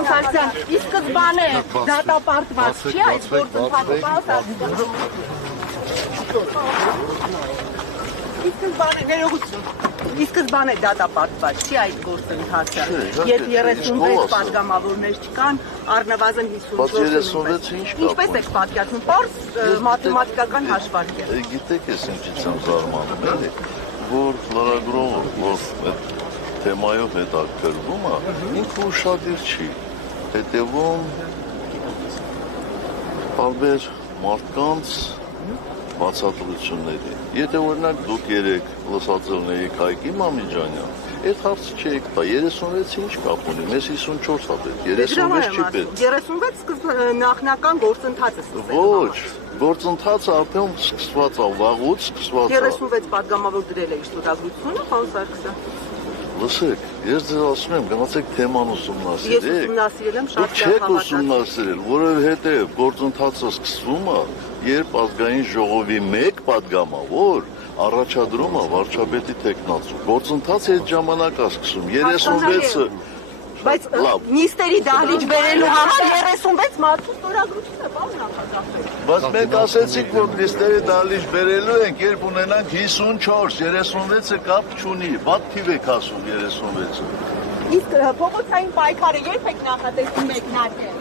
Պարոն Սարգսյան, ի սկզբանե դատապարտված չի այս գործընթացը։ Ի սկզբանե դատապարտված չի այդ գործընթացը, երբ 36 պատգամավորներ չկան, առնվազն 54 ինչպես եք պատկերացնում, պարզ մաթեմատիկական հաշվարկ է։ Գիտեք ես ինչից եմ զարմանում, էլի, որ լրագրողը, որ այդ թեմայով հետաքրվում է, ինքը ուշադիր չի, հետևում տարբեր մարդկանց բացատրությունների։ Եթե օրինակ դուք երեք լսածելնեիք Հայկի Մամիջանյան, այդ հարցը չեք տա, 36-ը ինչ կապ ունի, մեզ 54 է պետք, 36 չի պետք։ 36 նախնական գործընթացը սկսել։ Ոչ, գործընթացը արդեն սկսված է, վաղուց սկսված է։ 36 պատգամավոր դրել է իր ստորագրությունը, պարոն Սարգսյան։ Լսեք, ես ձեզ ասում եմ, գնացեք թեման ուսումնասիրեք։ Ես ուսումնասիրել եմ շատ չեք ուսումնասիրել, որովհետև գործընթացը սկսվում է, երբ ազգային ժողովի մեկ պատգամավոր առաջադրում է վարչապետի թեկնածու։ Գործընթացը այդ ժամանակ է սկսում, 36-ը։ Բայց նիստերի դահլիճ բերելու համար 36 մարդու ստորագրություն է, պարոն նախագահ։ Բայց մենք ասեցինք, որ նիստերի դահլիճ բերելու ենք, երբ ունենանք 54, 36-ը կապ չունի, բաց թիվ եք ասում 36-ը։ Իսկ փողոցային պայքարը երբ եք նախատեսում մեկնարկել։